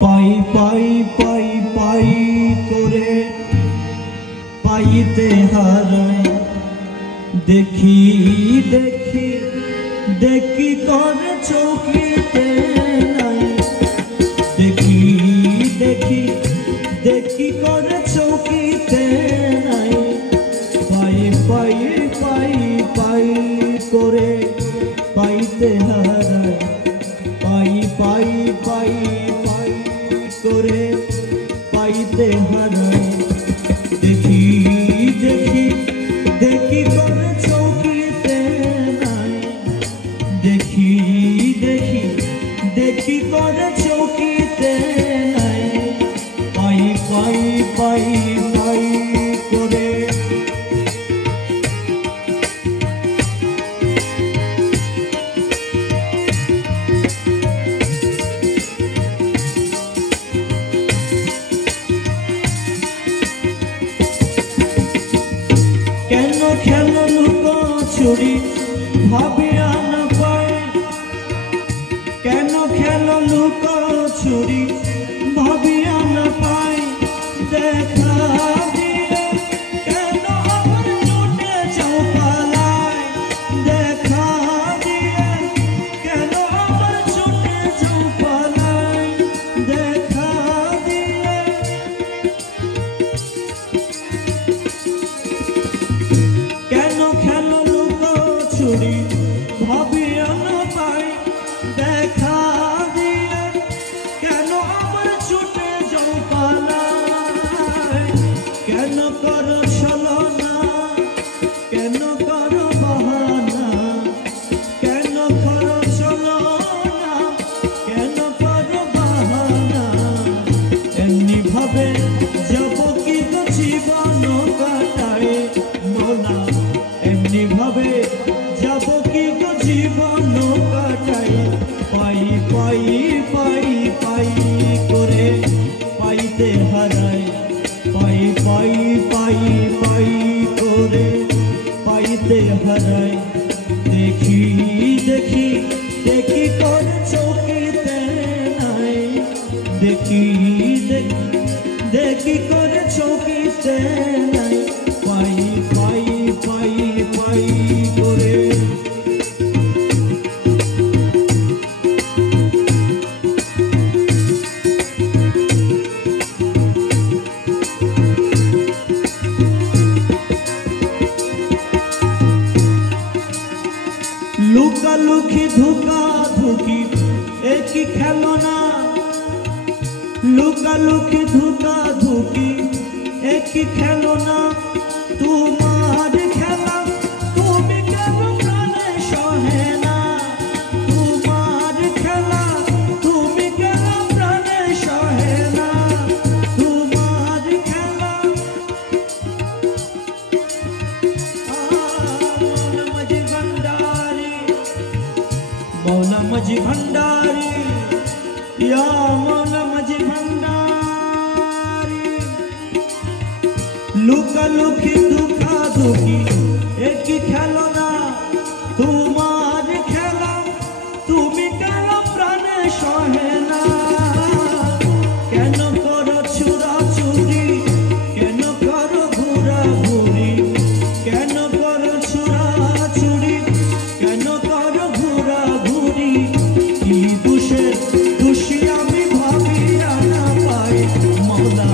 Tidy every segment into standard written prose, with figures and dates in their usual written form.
পাই পাই পাই পাই করে পাইতে হারাই দেখি দেখি দেখি করে চোখেতে নাই দেখি দেখি দেখি করে চোখেতে নাই পাই পাই পাই পাই করে পাইতে হারাই পাই পাই পাই পাই করে পাইতে হারাই দেখি দেখি দেখি করে চোখেতে নাই দেখি দেখি দেখি করে চোখেতে নাই পাই পাই পাই পাই করে কেন খেল লুকোচুরি ভাবিয়া না পাই কেন খেল লুকোচুরি ভাবিয়া না পাই দেখা দিয়ে কেন আমার ছুটে যাও পালায় দেখা দিয়ে কেন আমার ছুটে যাও পালায় দেখা দিয়ে কেন খেল লুকোচুরি ভাবিয়া না পাই দেখা দিয়ে কেন আমার ছুটে যাও পালায় কেন করো ছলনা কেন করো বাহানা কেন করো ছলনা কেন করো বাহানা এমনি ভাবে যাব কি তো জীবন কাটায় মোনা এমনি ভাবে যাব কি তো জীবন কাটায় পাই পাই পাই পাই করে পাইতে হারাই পাই পাই পাই পাই করে পাইতে হারাই দেখি দেখি দেখি করে চোখেতে নাই দেখি দেখি দেখি করে চোখেতে নাই পাই পাই পাই পাই করে লুকালুকি ধোকা ধুকি একই খেলনা লুকালুকি ধোকা ধুকি একই খেলনা তোমার খেলা তুমি কেন প্রাণে সহে না তোমার খেলা তুমি কেন প্রাণে সহে না তোমার খেলা मौला मजी भंडारी या मौला मजी भंडारी लुका लुकी दुखा दुखी एक ही खेलना तुम्हार खेला তুমি কেন প্রাণে সহে না কেন করো চুরাচুরি কেন করো ঘোরাঘুরি কেন করো চুরাচুরি কেন করো ঘোরাঘুরি কি দোষের দোষী আমি ভাবিয়া না পাই মওলা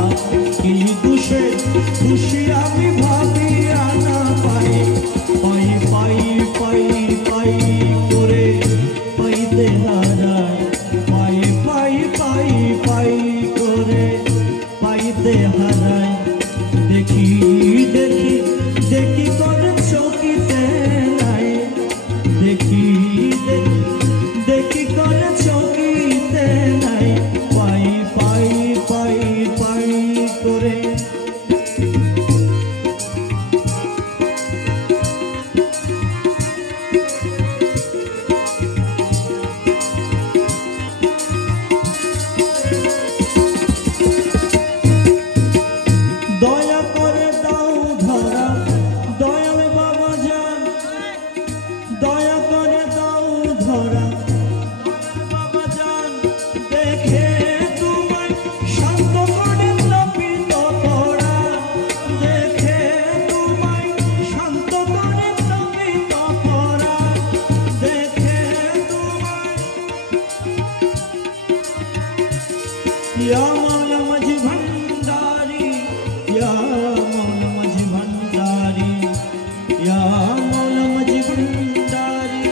কি দোষের দোষী আমি ভাবিয়া না পাই পাই পাই পাই পাই করে পাইতে হারাই পাই পাই পাই পাই করে পাইতে হারাই দেখি দেখি দেখি করে চোখেতে নাই দেখি দেখি দেখি করে চোখেতে নাই পাই পাই পাই পাই করে या मौला माझी भंडारी, या मौला माझी भंडारी, या मौला माझी भंडारी,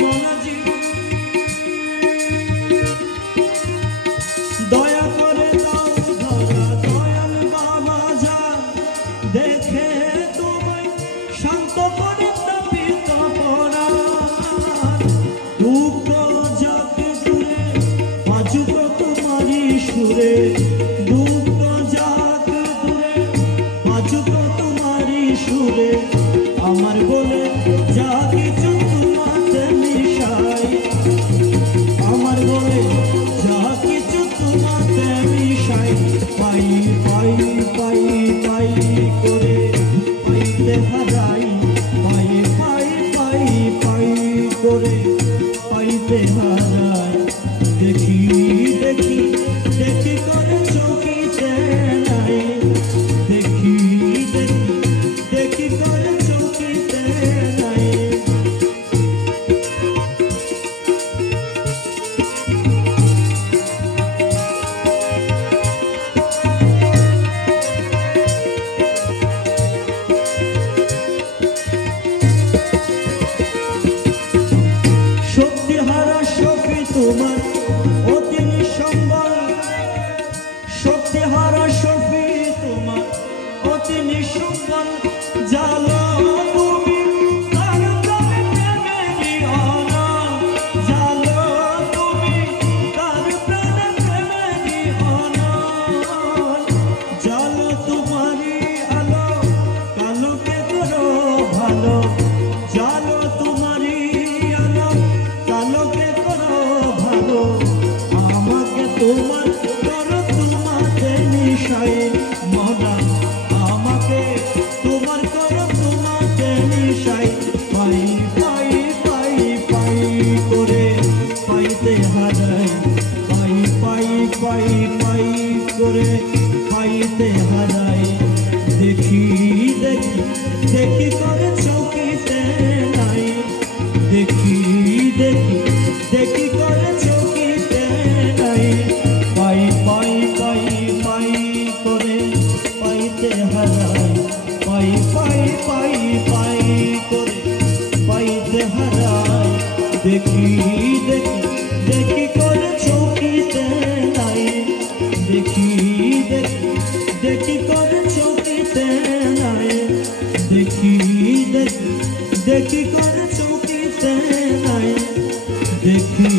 मौलाजी दया करे दाओ धरा दयाल बाबा जान, देखे तुम्हें शांत करे तपित परान, दुःख जाग दूरे बाजुक तुम्हारी সুরে, দুঃখ যাক দূরে বাজুক তোমারি সুরে, আমার বলে যা কিছু তোমাতে মিশাই, আমার বলে যা কিছু তোমাতে মিশাই, পাই পাই পাই পাই করে পাইতে হারাই, পাই পাই পাই পাই করে পাইতে হারাই, দেখি দেখি দেখি করে চৌকিতে নাই, দেখি দেখি দেখি করে চৌকিতে নাই। শক্তি হারা শক্তি তোমার অতি নিঃসম্বল, শক্তি হারা শক্তি তোমার অতি নিঃসম্বল, জালো তুমি তার প্রাণে প্রেমে দিওয়ানা, জালো তুমি তার প্রাণে প্রেমে দিওয়ানা, জালো তোমারি আলো কালোকে করো ভালো, জালো তোমারি আলো কালোকে করো ভালো, আমাকে তোমার করো তোমাতে মিশাই, মৌলা আমাকে তোমার করো তোমাতে মিশাই, পাই পাই পাই পাই করে পাইতে হারাই, পাই পাই পাই পাই করে পাইতে হারাই, দেখি দেখি দেখি করে চৌকিতে নাই, দেখি দেখি দেখি করে চৌকিতে নাই, পাই পাই পাই পাই করে পাইতে হারাই, পাই পাই পাই পাই করে পাইতে হারাই, দেখি দেখি দেখি করে চৌকিতে নাই, দেখি দেখি দেখি করে চৌকিতে নাই, দেখি দেখি দেখি করে চৌকিতে নাই, দেখি